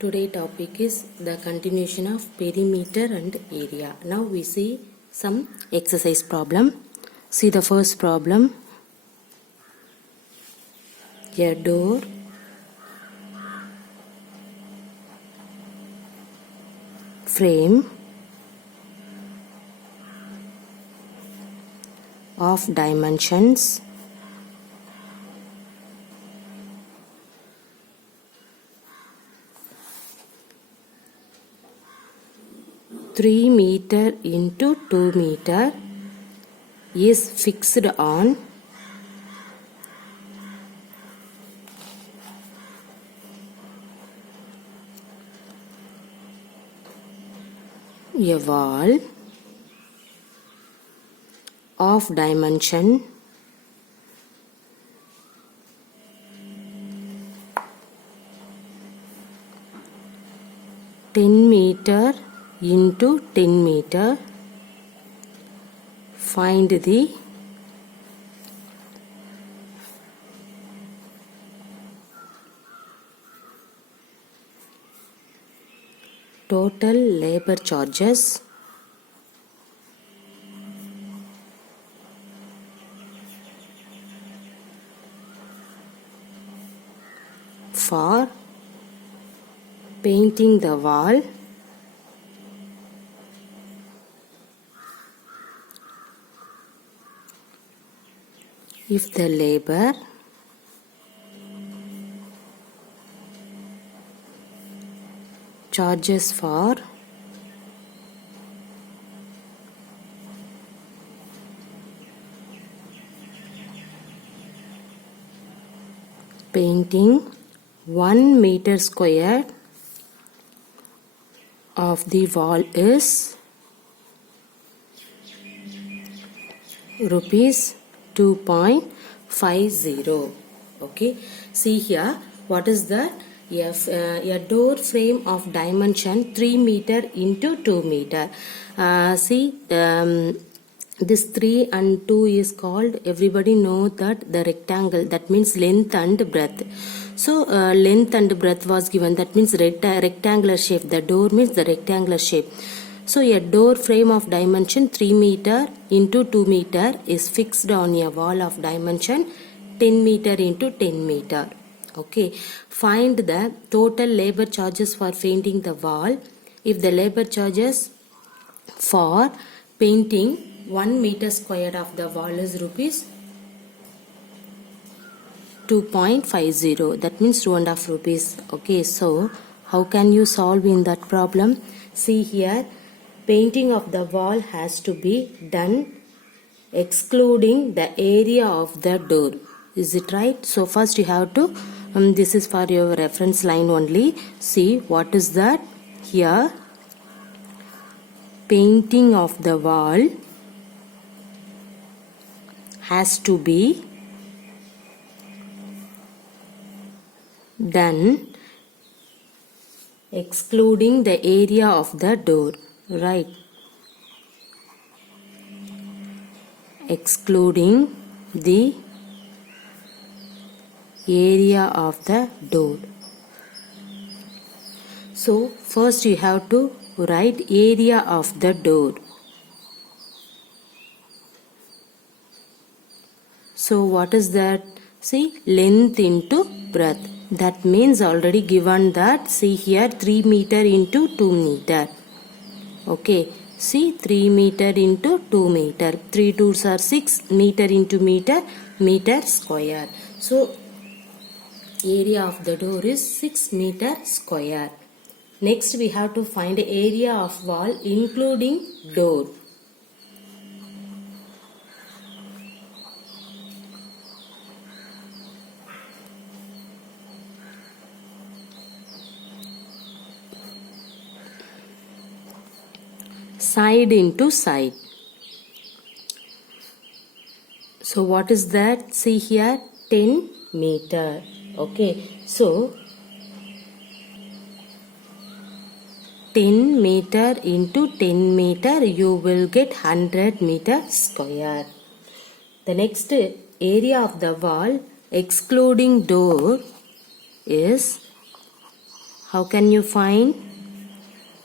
Today topic is the continuation of perimeter and area. Now we see some exercise problem. See the first problem. A door frame of dimensions 3 meter into 2 meter is fixed on a wall of dimension 10 meter into 10 meter. Find the total labor charges for painting the wall if the labor charges for painting 1 meter square of the wall is rupees 2.50. Okay, see here what is that? A door frame of dimension 3 meter into 2 meter. See this 3 and 2 is called, everybody know that the rectangle, that means length and breadth. So length and breadth was given, that means rectangular shape. The door means the rectangular shape. So a door frame of dimension 3 meter into 2 meter is fixed on a wall of dimension 10 meter into 10 meter. Okay, find the total labor charges for painting the wall if the labor charges for painting 1 meter square of the wall is rupees 2.50, that means 2.5 rupees. Okay, so how can you solve in that problem? See here, painting of the wall has to be done excluding the area of the door. Is it right? So first you have to, this is for your reference line only. See what is that? Here, painting of the wall has to be done excluding the area of the door, right? Excluding the area of the door. So first you have to write area of the door. So what is that? See, length into breadth. That means already given that, see here 3 meter into 2 meter. Okay, see 3 meter into 2 meter. 3 2s are 6 meter into meter, meter square. So area of the door is 6 meter square. Next we have to find area of wall including door. Side into side. So what is that? See here 10 meter. Okay, so 10 meter into 10 meter you will get 100 meter square. The next area of the wall excluding door is How can you find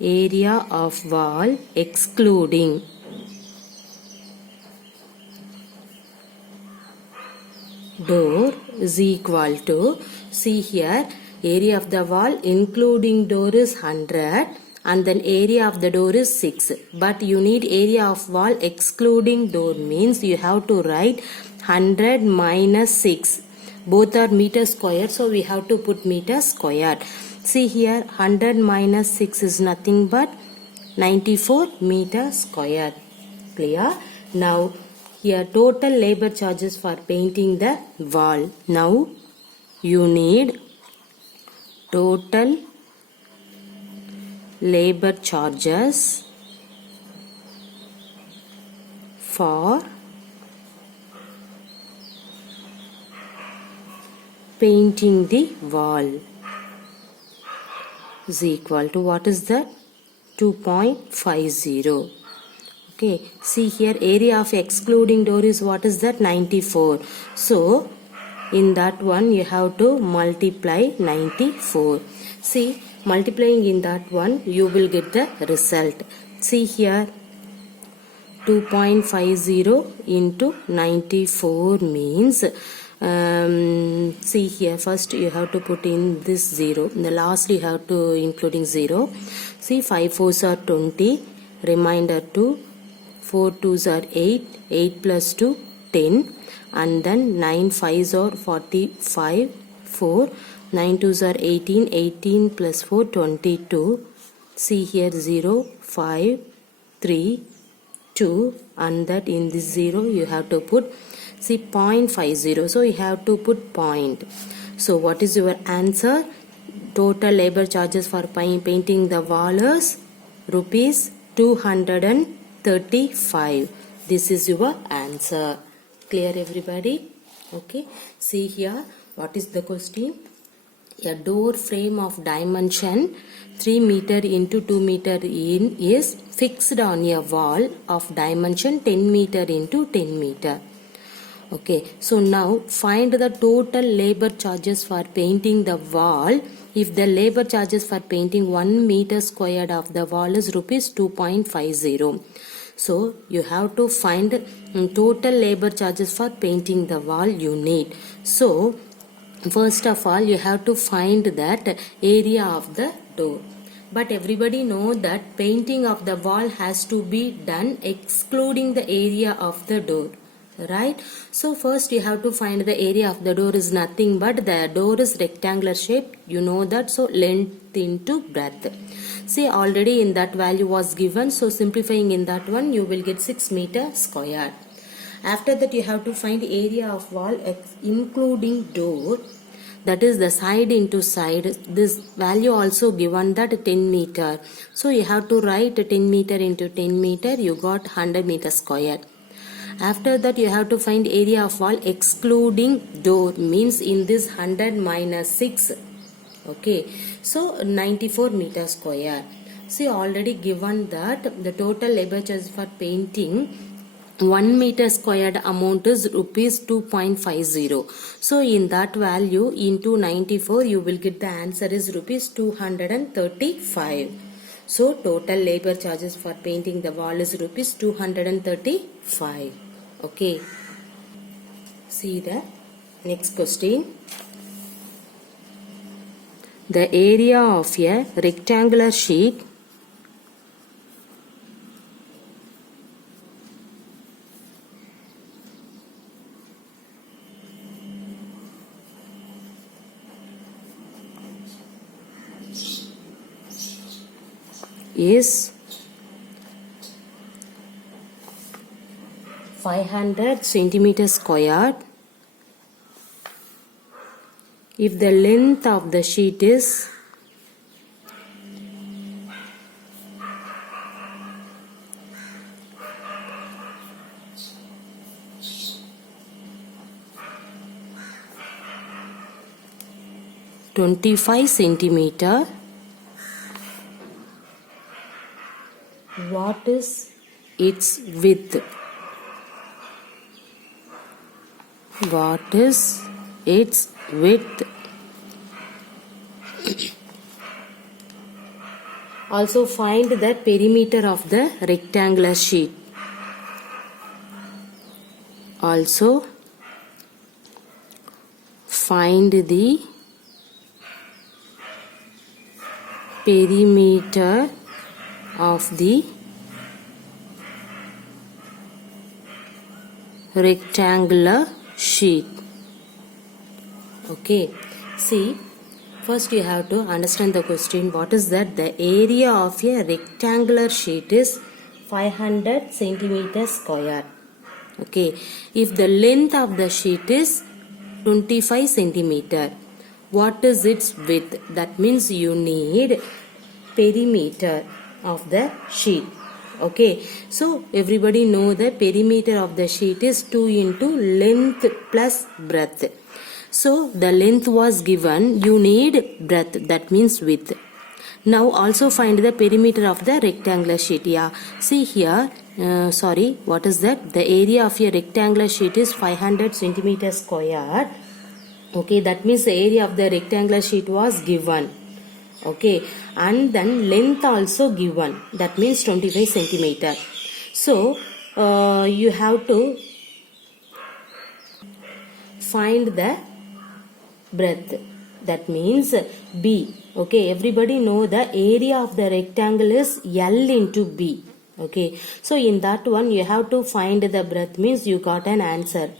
area of wall excluding door is equal to, see here, area of the wall including door is 100 and then area of the door is 6. But you need area of wall excluding door means you have to write 100 minus 6. Both are meter square, so we have to put meter squared. See here, 100 minus 6 is nothing but 94 meter square. Clear? Now here total labor charges for painting the wall. Now you need total labor charges for painting the wall is equal to, what is that? 2.50. Okay, see here, area of excluding door is, what is that? 94. So in that one you have to multiply 94. See, multiplying in that one you will get the result. See here, 2.50 into 94 means, see here, first you have to put in this 0, in the last you have to including 0. See, 5 4s are 20, remainder 2, 4 2s are 8, 8 plus 2 10, and then 9 5s are 45, 4, 9 2s are 18, 18 plus 4 22. See here, 0 5 3 2, and that in this 0 you have to put, see, 0.50, so you have to put point. So what is your answer? Total labor charges for painting the wall is rupees 235. This is your answer. Clear everybody? Okay, see here, what is the question? A door frame of dimension 3 meter into 2 meter in is fixed on a wall of dimension 10 meter into 10 meter. Okay, so now find the total labor charges for painting the wall if the labor charges for painting 1 meter squared of the wall is rupees 2.50. So you have to find total labor charges for painting the wall you need. So first of all you have to find that area of the door. But everybody know that painting of the wall has to be done excluding the area of the door. Right? So first you have to find the area of the door is nothing but the door is rectangular shape. You know that. So length into breadth. See, already in that value was given. So simplifying in that one you will get 6 meter square. After that you have to find area of wall including door. That is the side into side. This value also given that 10 meter. So you have to write 10 meter into 10 meter. You got 100 meter square. After that you have to find area of wall excluding door means in this 100 minus 6. Okay, so 94 meter square. See, already given that the total labor charge for painting 1 meter squared amount is rupees 2.50. So in that value into 94 you will get the answer is rupees 235. So total labor charges for painting the wall is rupees 235. Okay. See the next question. The area of a rectangular sheet is 500 centimeters squared if the length of the sheet is 25 centimeter. What is its width? What is its width? Also find the perimeter of the rectangular sheet. Also find the perimeter of the rectangular sheet. Okay, see, first you have to understand the question. What is that? The area of a rectangular sheet is 500 centimeters square. Okay, if the length of the sheet is 25 centimeter, what is its width? That means you need perimeter of the sheet. Okay, so everybody know the perimeter of the sheet is 2 into length plus breadth. So the length was given, you need breadth, that means width. Now also find the perimeter of the rectangular sheet. Yeah, see here, what is that? The area of a rectangular sheet is 500 centimeters square. Okay, that means the area of the rectangular sheet was given. Okay, and then length also given, that means 25 centimeter. So you have to find the breadth, that means B. Okay, everybody know the area of the rectangle is L into B. Okay, so in that one you have to find the breadth, means you got an answer.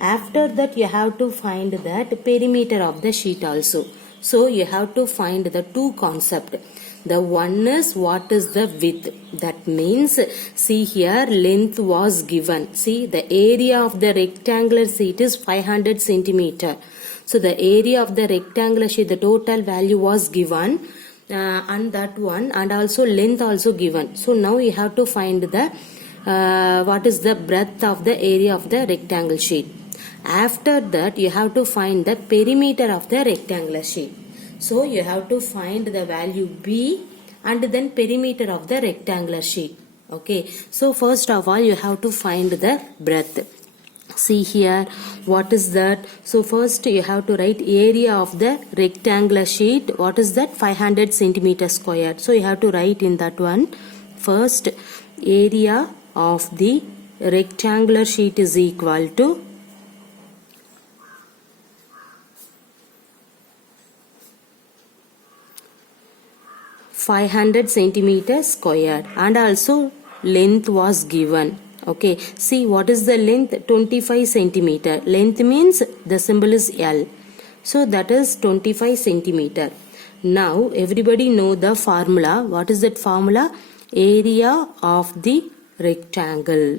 After that you have to find that perimeter of the sheet also. So you have to find the two concept. The one is what is the width. That means, see here, length was given. See, the area of the rectangular sheet is 500 centimeter. So the area of the rectangular sheet, the total value was given, and that one, and also length also given. So now you have to find the what is the breadth of the area of the rectangle sheet. After that you have to find the perimeter of the rectangular sheet. So you have to find the value B and then perimeter of the rectangular sheet. Okay, so first of all you have to find the breadth. See here, what is that? So first you have to write area of the rectangular sheet. What is that? 500 centimeters square. So you have to write in that one. First, area of the rectangular sheet is equal to 500 centimeters square, and also length was given. Okay, see what is the length? 25 centimeter. Length means the symbol is L. So that is 25 centimeter. Now everybody know the formula. What is that formula? Area of the rectangle.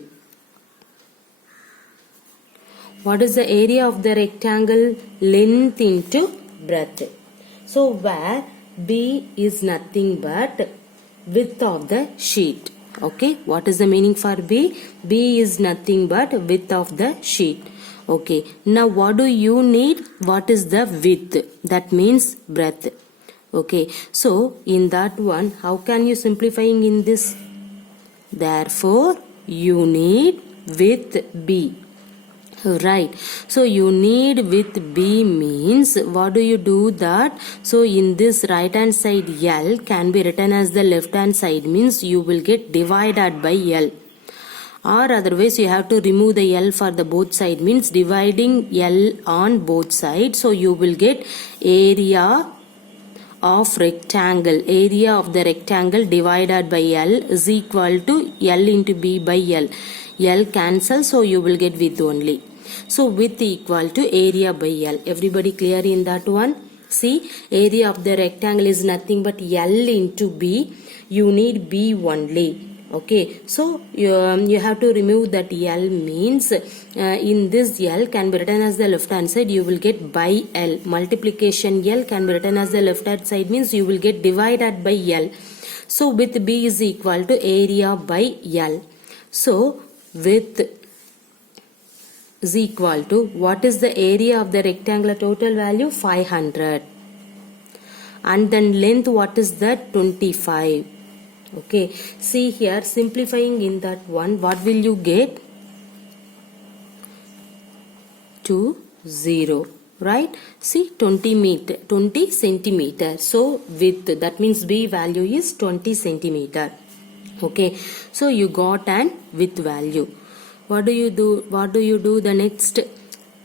What is the area of the rectangle? Length into breadth. So where B is nothing but width of the sheet. Okay, what is the meaning for B? B is nothing but width of the sheet. Okay, now what do you need? What is the width? That means breadth. Okay, so in that one, how can you simplifying in this? Therefore, you need width B. Right, so you need with B means what do you do that? So in this right hand side L can be written as the left hand side, means you will get divided by L, or otherwise you have to remove the L for the both side, means dividing L on both sides. So you will get area of rectangle, area of the rectangle divided by L is equal to L into B by L. L cancel, so you will get width only. So width equal to area by L. Everybody clear in that one? See, area of the rectangle is nothing but L into B. You need B only. Okay, so you have to remove that L, means in this L can be written as the left hand side, you will get by L. Multiplication L can be written as the left hand side, means you will get divided by L. So width B is equal to area by L. So width is equal to, what is the area of the rectangular total value? 500. And then length, what is that? 25. Okay, see here, simplifying in that one, what will you get? 2, 0. right? See, 20 centimeter. So width, that means B value is 20 centimeter. Okay, so you got an width value. What do you do the next?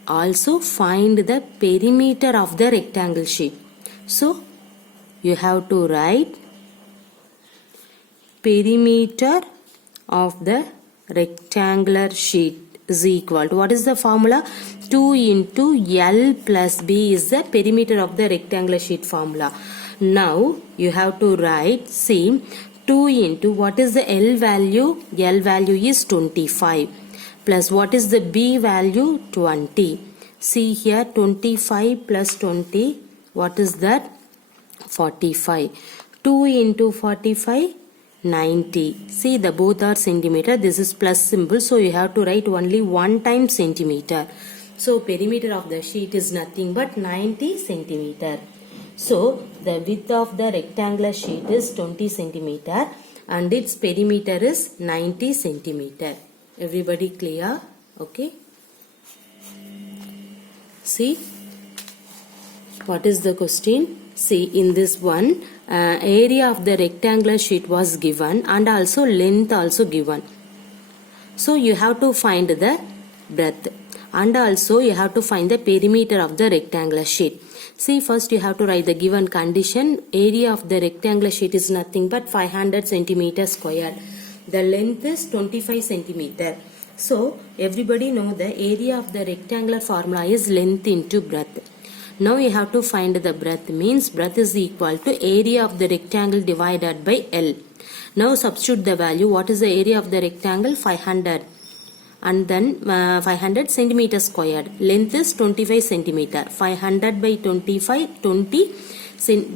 Also find the perimeter of the rectangle sheet. So you have to write perimeter of the rectangular sheet is equal to, what is the formula? 2 into L plus B is the perimeter of the rectangular sheet formula. Now you have to write, see, 2 into, what is the L value? L value is 25 plus what is the B value? 20. See here, 25 plus 20, what is that? 45. 2 into 45, 90. See, the both are centimeter. This is plus symbol, so you have to write only one time centimeter. So perimeter of the sheet is nothing but 90 centimeter. So the width of the rectangular sheet is 20 centimeter and its perimeter is 90 centimeter. Everybody clear? Okay. See, what is the question? See, in this one, area of the rectangular sheet was given and also length also given. So you have to find the breadth and also you have to find the perimeter of the rectangular sheet. See, first you have to write the given condition. Area of the rectangular sheet is nothing but 500 centimeter square. The length is 25 centimeter. So everybody know the area of the rectangular formula is length into breadth. Now you have to find the breadth, means breadth is equal to area of the rectangle divided by L. Now substitute the value. What is the area of the rectangle? 500 and then 500 centimeter squared. Length is 25 centimeter. 500 by 25, 20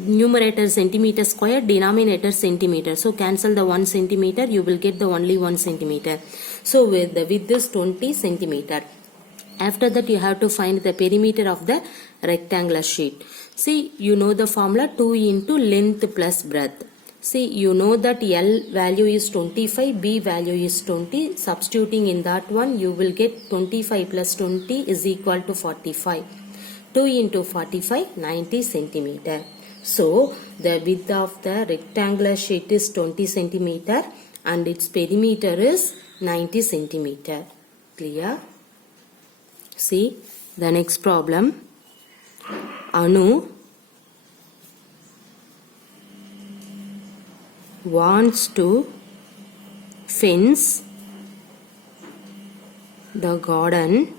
numerator centimeter square, denominator centimeter. So cancel the 1 centimeter, you will get the only 1 centimeter. So with the width is 20 centimeter. After that you have to find the perimeter of the rectangular sheet. See, you know the formula 2 into length plus breadth. See, you know that L value is 25, B value is 20. Substituting in that one, you will get 25 plus 20 is equal to 45. 2 into 45, 90 centimeter. So, the width of the rectangular sheet is 20 centimeter and its perimeter is 90 centimeter. Clear? See, the next problem. Anu wants to fence the garden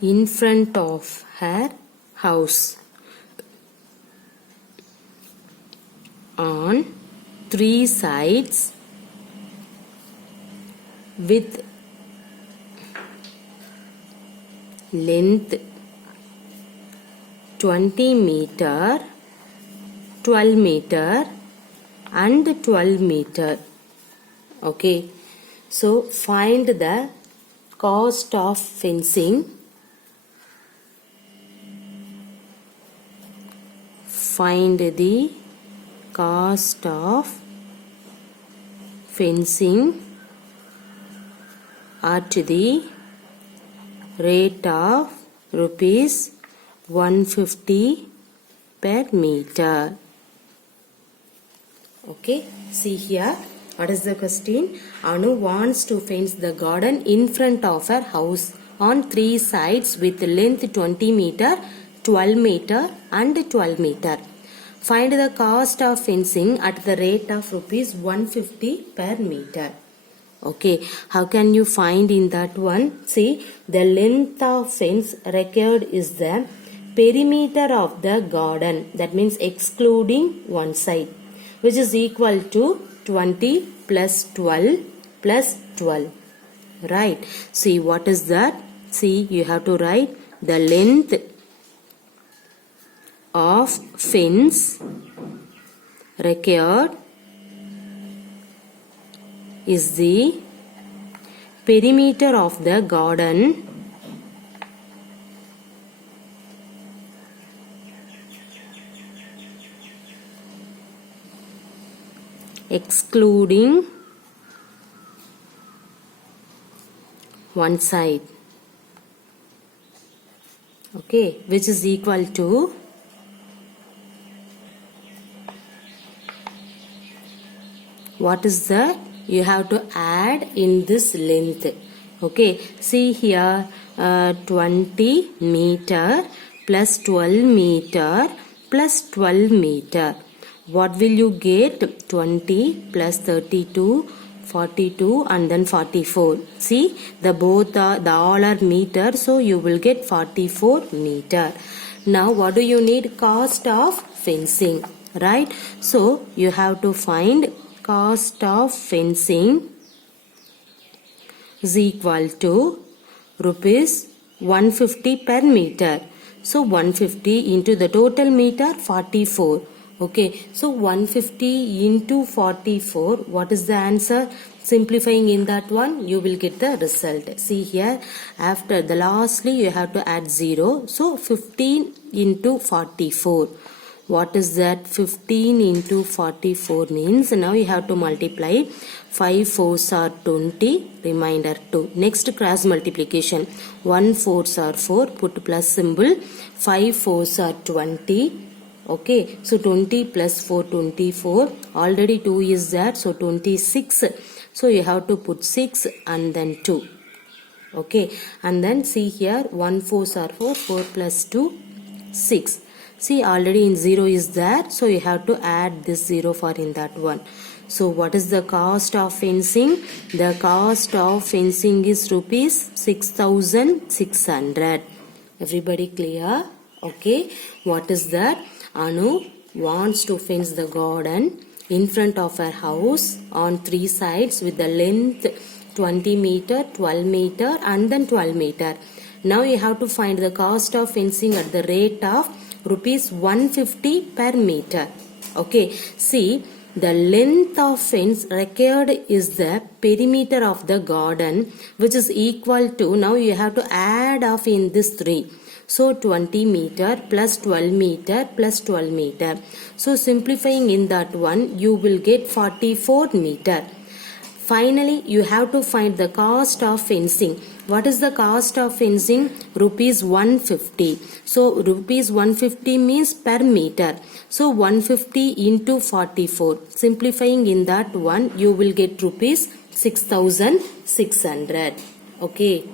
in front of her house on 3 sides with length 20 meter, 12 meter and 12 meter. Okay. So find the cost of fencing. Find the cost of fencing at the rate of rupees 150 per meter. Okay, see here, what is the question? Anu wants to fence the garden in front of her house on 3 sides with length 20 meter, 12 meter and 12 meter. Find the cost of fencing at the rate of rupees 150 per meter. Okay, how can you find in that one? See, the length of fence required is the perimeter of the garden, that means excluding one side, which is equal to 20 plus 12 plus 12. Right. See, what is that? See, you have to write the length of fence required is the perimeter of the garden excluding one side. Okay, which is equal to what is that? You have to add in this length. Okay, see here 20 meter plus 12 meter plus 12 meter. What will you get? 20 plus 32, 42 and then 44. See, the all are meter, so you will get 44 meter. Now what do you need? Cost of fencing, right? So you have to find cost of fencing is equal to rupees 150 per meter. So 150 into the total meter 44. Okay, so 150 into 44, what is the answer? Simplifying in that one, you will get the result. See here, after the lastly you have to add 0. So 15 into 44. What is that? 15 into 44 means now you have to multiply. 5 4s are 20, remainder 2. Next cross multiplication. 1 4s are 4, put plus symbol. 5 4s are 20. Okay, so 20 plus 4, 24. Already 2 is there, so 26. So you have to put 6 and then 2. Okay, and then see here 1 4s are 4, 4 plus 2, 6. See, already in 0 is there, so you have to add this 0 for in that one. So what is the cost of fencing? The cost of fencing is rupees 6,600. Everybody clear? Okay, what is that? Anu wants to fence the garden in front of her house on 3 sides with the length 20 meter, 12 meter and then 12 meter. Now you have to find the cost of fencing at the rate of rupees 150 per meter. Okay, see, the length of fence required is the perimeter of the garden, which is equal to, now you have to add off in this 3. So 20 meter plus 12 meter plus 12 meter. So simplifying in that one, you will get 44 meter. Finally, you have to find the cost of fencing. What is the cost of fencing? Rupees 150. So rupees 150 means per meter. So 150 into 44. Simplifying in that one, you will get rupees 6,600. Okay.